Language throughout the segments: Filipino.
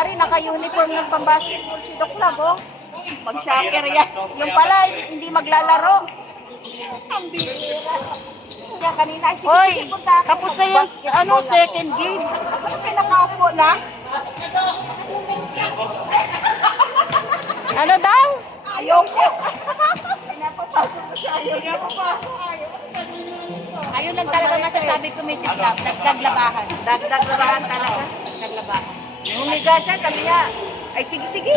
Yari, naka-uniform ng pambasketball si Doc Lab, oh. Mag-shocker yan. Yung pala, hindi maglalaro. Ang bira. Kaya kanina, ay sige, punta ako. Tapos na yung, second game. Ano pinakaupo lang? Ano daw? Ayoko. Pinapapasok ko siya. Ayun lang talaga masasabi ko, Mrs. Lab. Dagdag-labahan. Dagdag-labahan talaga. Dagdag-labahan. Humigasan, sabi niya, ay sige,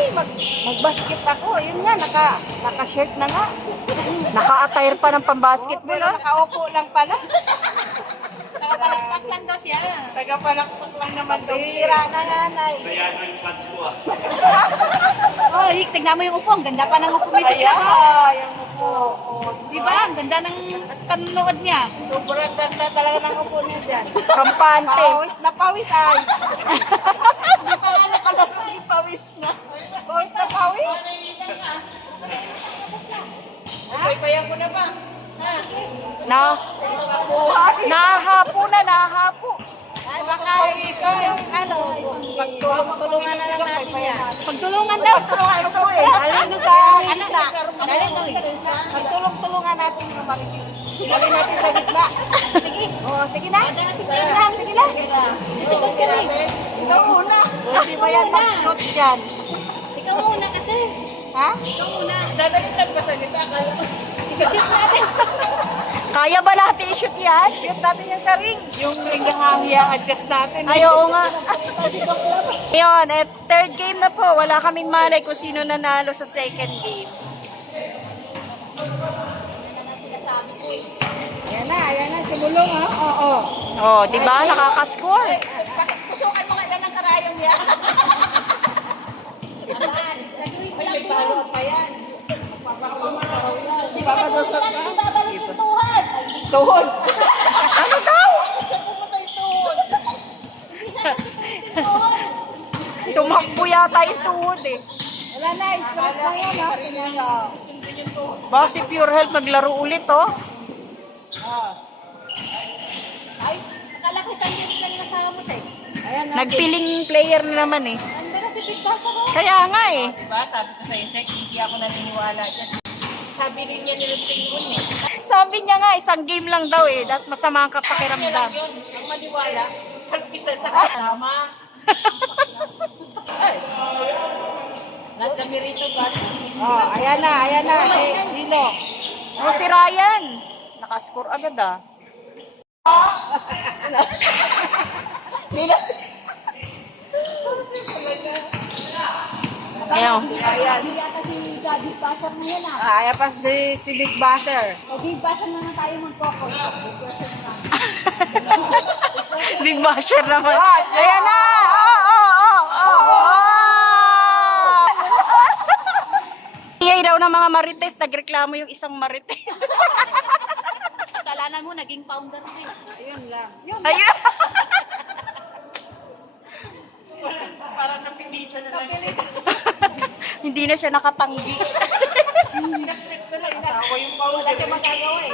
mag-basket ako. Yun nga, naka-shirt na nga. Naka-attire pa ng pambasketball, oh. Nakaupo lang pala. Tagapalakpak lang daw siya. Tagapalakpak lang naman daw. Bira na nanay. Kaya yung pants ko ah. Oh, tignan mo yung upo. Ang ganda pa ng upo, Mrs. Lab. Ay, yung upo. Diba? Ang ganda ng panunood niya. Sobrang ganda talaga ng upo niya dyan. Kampante. Pawis na pawis ay. Hindi pa nga nakalaro, pawis na. Pawis na pawis. Paypayan ko na ba? Nahapo na, nahapo. Ay, baka yung pagtulong-tulungan na lang natin yan. Pagtulungan daw. Ano po eh. Galing doon sa gitna. Galing doon sa gitna. Pagtulong-tulungan natin yung maritis. Galing natin sa gitna. Sige. O, sige na. Sige lang. Isunod ka rin. Ikaw muna. Hindi ba yan mag-shoot dyan? Ikaw muna kasi. Ha? Ikaw muna. Dadalhin lang pa sa gitna. Isushoot natin. Kaya ba natin i-shoot yan? Shoot natin yan sa ring. Yung ring na i-adjust natin. Ay, oo nga. Ngayon, third game na po. Wala kaming malay kung sino nanalo sa second game. Ayan na. Simulong ha. Oo. Oh, di ba? Nakaka-score. Pusukan mo nga yan ang karayong yan. May palo pa yan. Ipapadosok ka? Tuhod. Ano daw? Tumakbo yata yung tuhod eh. Wala na, stop na yan ha. Baka si Pure Health maglaro ulit, oh. Ay, akala ko isang game lang nasama mo sa'yo. Ayan na. Nagpiling player na naman eh. Ando na si Victor sa mga. Kaya nga eh. Diba? Sabi ko sa Isek, hindi ako naniniwala dyan. Sabi rin niya nilipingon eh. Sabi niya nga, isang game lang daw eh. Dahil masama ang kapakiramdam. Yun, ang maniwala, tagpisa na tama. Ay. Lahat kami rito ba? Oh, ayan na. Dilo. Oh, si Ryan. Nakascore agad ah. Ayaw. Hindi yata si Big Basser na yan ah. Ayan pa si Big Basser. O Big Basser na lang tayo mag-focus. Big basher naman. Ayan na! Ingay daw ng mga marites. Nagreklamo yung isang marites. Kasalanan mo, naging founder mo eh. Ayun lang. Ayun. Parang napilitan na lang siya. Hindi na siya nakatanggi. Accept na lang. Asawa yung Paul. Wala siya magagawa eh.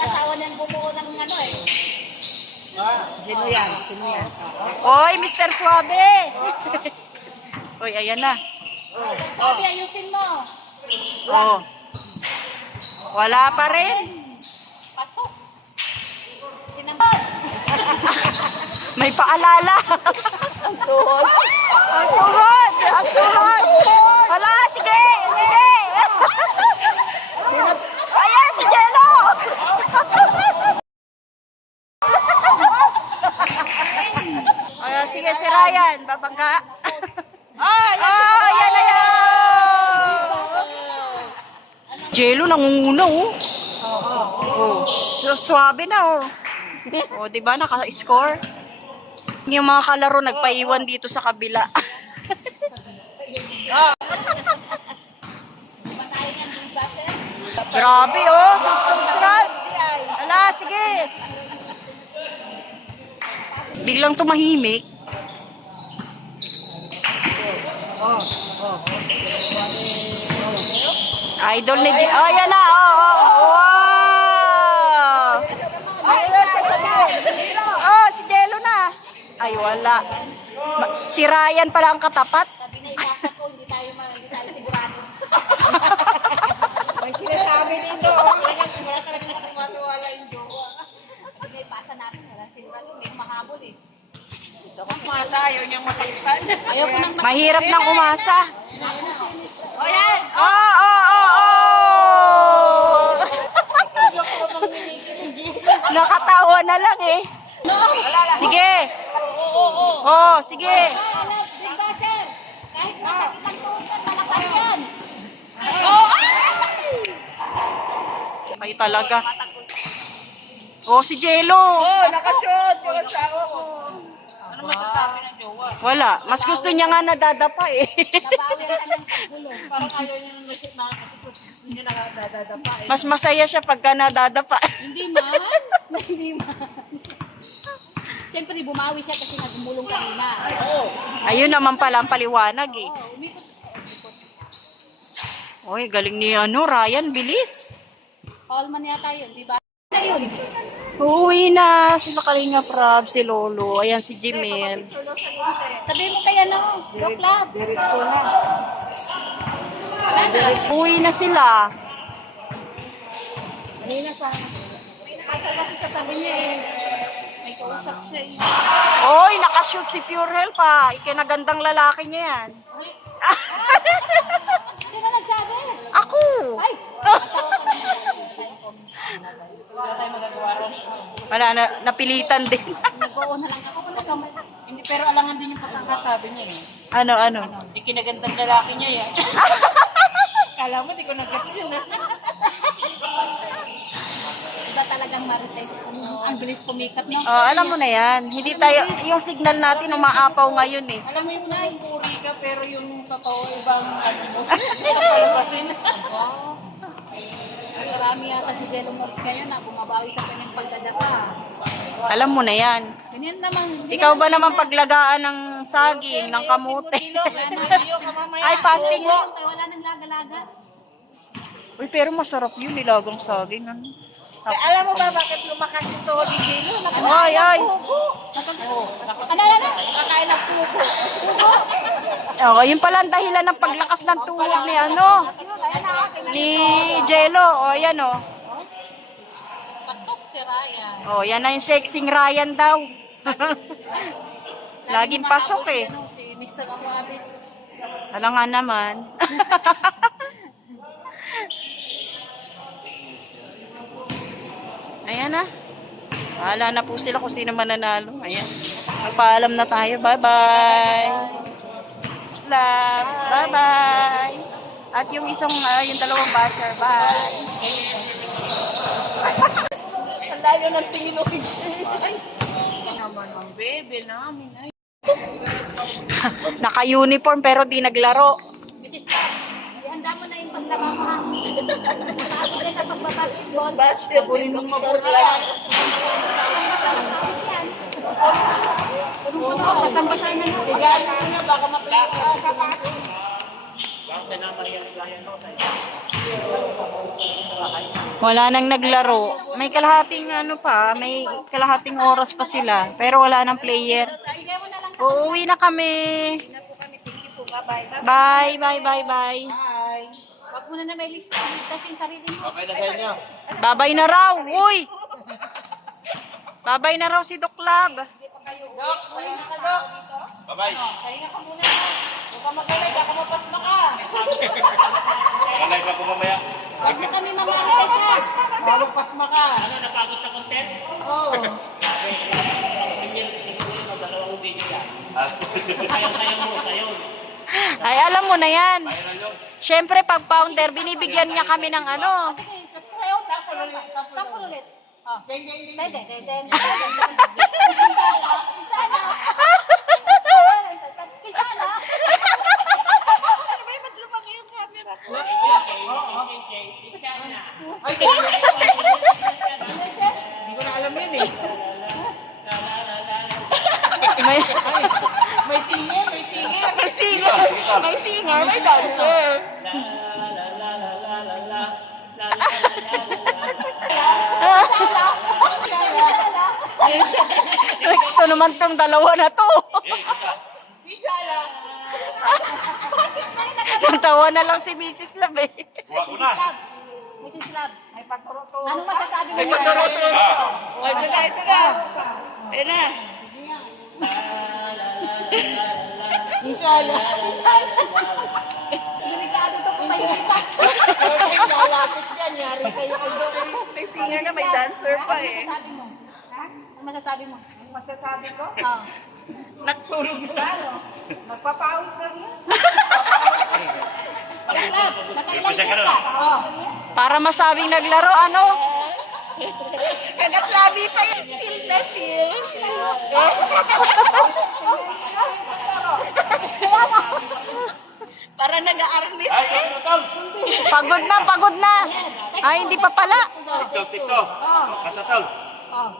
Asawa niyang bumuo ng ano eh. Sino yan? Oy, Mr. Suabe! Oy, ayan na. Sabi, ayusin mo. Oh. Wala pa rin. Pasok. Sinamad. May paalala. Ang tuhod. Wala, sige. Ayan, si Jello. Ayan, sige, si Ryan. Babangga. Ayan na yan. Jello, nangunguna, oh. Oh. Suwabe na, oh. Oh, di ba naka-score? Yung mga kalaro nagpaiwan dito sa kabila. Grabe, oh. Susunod. Ala, sige. Biglang tumahimik. Idol ni... Oh, yan na. Wow. Oh, si Jello na. Ay, wala. Si Ryan pala ang katapat. Sabi na ibasa ko, hindi tayo sigurado. May sinasabi dito. Wala talaga matuwala yung jowa. Sabi na ibasa natin, wala sigurado. May mahabol eh. Tapos masa, ayaw niyang makalipan. Ayoko nang Mahirap nang umasa. O yan! Nakatawa na lang eh. Sige. Oh, sige. Big Basher! Kahit masakit ang tuhod yan, malakas yan! Ay talaga. Oh, si Jello. Nakashoot yung asawa ko. Ano masasabi ng jowa? Wala. Mas gusto niya nga nadadapa eh. Nabawi ang kanyang paggulo. Parang ayaw niya ng masip na kasi hindi nakadadapa eh. Mas masaya siya pagka nadadapa. Hindi man. Hindi man. Siyempre, bumawi siya kasi nagumulong kanina. Ayun naman pala ang paliwanag eh. Oo, umikot. Oy, galing ni Ryan, bilis. Allman yata yun, di ba? Ayun. Uuwi na sila Kalinga Prab, si Lolo. Ayan si Jimel. Sabi mo kay ano, Doc Lab. Diretso na. Uuwi na sila. Kanina sa... Kasi sa tabi niya eh. May kausap siya eh. Oy, nakashoot si Pure Health pa. Ikinagandang lalaki niya yan. Sino nagsabi? Ako. Ay! Asawa ko naman. Wala tayong magagawa ron. Wala na, napilitan din. Nag-oo na lang ako. Hindi, pero alangan din yung pagkakasabi niya eh. Ano? Hindi kinagandang lalaki niya yan. Kala mo, di ko nag-gets yun ah. Iba talagang marites. Ang bilis kumikat no? Oh, alam mo na yan. Hindi tayo, yung signal natin umaapaw ngayon eh. Alam mo yung puri ka, pero yung totoo ibang ano mo. Kapalapasin. Wow. Marami yata si Jello Morse ngayon na bumabawi sa kanyang pagdadaka. Alam mo na yan. Ganyan naman. Ikaw ba naman paglagaan ng saging, ng kamote? Ay, fasting mo. Wala nang laga-laga. Uy, pero masarap yun, nilagang saging. Ano? Alam mo ba bakit lumakas yung tuhod ni Jello? Ay. Ano? Nakakain ng tubo. Oh, yun pala ang dahilan ng paglakas ng tuhod ni ni Jello. Oh, yan oh. Pasok si Ryan. Oh, yan na yung sexing Ryan daw. Laging pasok eh. Si Mr. Suave. Alam nga naman. Ayan na. Bahala na po sila kung sino mananalo. Ayan. Magpaalam na tayo. Bye-bye. Love. Bye-bye. At yung isang, yung dalawang basher. Bye. Ang layo ng tingin mo. Ay, naman ang bebe namin. Ay. Naka-uniform pero di naglaro. Mrs. Love, ihanda mo na yung paglaba mo ha. Bago rin sa pagbabasketball. Basketball nung mabulag. Punong-puno ako, basang-basang na yun. Bigyan mo na, baka maklaka. Wala nang naglaro. May kalahating may kalahating oras pa sila. Pero wala nang player. Bigay mo na lang. Uuwi na kami. Na po kami. Thank you po. Bye-bye. Bye, bye, bye, bye. Ay. Huwag mo na may list. Ligtasin sarili mo. Babay na raw. Uy! Babay na raw si Doc Lab. Dok, wala na ka, Dok. Bye-bye. Pahinga ka muna. Huwag ka magalay, baka mapasma ka. Kalay pa po mamaya. Huwag mo kami mamarites ha. Baka mapasma ka. Ano, napagod sa content? Oo. Ay, alam mo na yan. Viral yun. Siyempre, pag founder, binibigyan niya kami ng ano. Sige, sample ulit. Oh. Deng, deng, deng. Deng, deng, deng, deng. Isa na. Isa na. Ano ba yung ba't lumaki yung camera ko? Ay, hindi ko na alam yun eh. May, May singer, may singer. may singer, may singer, may dancer. Ito naman tong dalawa na to. Eh, ika. Isala. Natawa na lang si Mrs. Lab eh. Huwag ko na. Mrs. Love, May paturo-turo. ano masasabi mo? May paturo-turo. Ah. Ito na, ito na. Ayan na. Isala. Delikado to kung may kita. Lalapit yan. Yari kayo. May singer na, may dancer pa eh. Masasabi mo? Ha? Ano masasabi mo? Ang masasabi ko? Oh. Nagtulog na. Magpapawis lang yan. Gaklab, nakailang Pasensya ka shoot na. ka? Oh. Para masabing naglaro, ano? Kagatlabi pa yan. Feel na feel. Para nag-a-armis Ay, eh. tutol. Pagod na, pagod na. Ay, hindi pa pala. TikTok, TikTok. Katutol. Oh.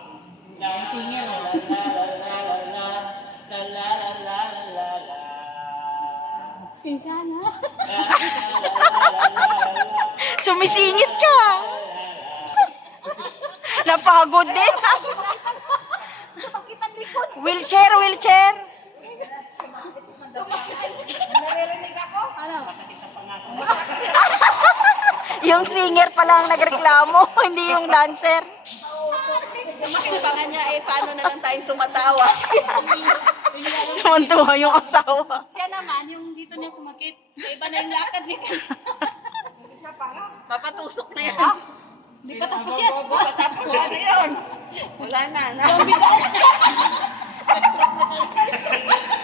May singer. Sinsana. Sumisingit ka. Napagod din. Sumakit ang likod. Wheelchair, wheelchair. Naririnig ako? Ano? Yung singer pala ang nagreklamo, hindi yung dancer. Sumakit pa nga niya eh. Paano na lang tayong tumatawa? Tuwan-tuwa yung asawa. Siya naman, yung dito niya sumakit. Iba na yung lakad nito. Papatusok na yan. Hindi pa tapos yan. Tapos ano yun? Wala na. Zombie dance.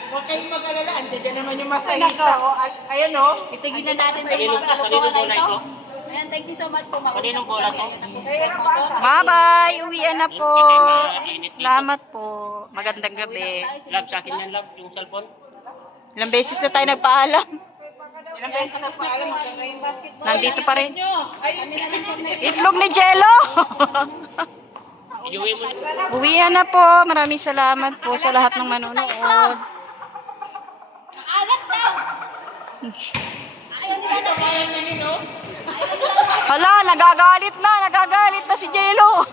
Huwag kayong mag-alala. Andiyan naman yung masahista. Ayan o. Itignan natin yung mga kalokohan na ito. Ayan, thank you so much po. Makulit po kami. Ayan na po si Sir Motor. Bye-bye, uwian na po. Salamat po. Magandang gabi. Love sa akin yan, love. Yung cellphone. Ilang beses na tayo nagpaalam. Ilang beses na pa alam. Yung basketball. Nandito pa rin. Kami na lang po na Itlog ni Jello. Iuwi mo. Uwian na po. Maraming salamat po sa lahat ng manonood. Alat daw! Ayaw nila sa Hala, nagagalit na si Jello.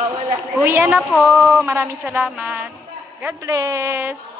Wala na. Uwian na po. Maraming salamat. God bless.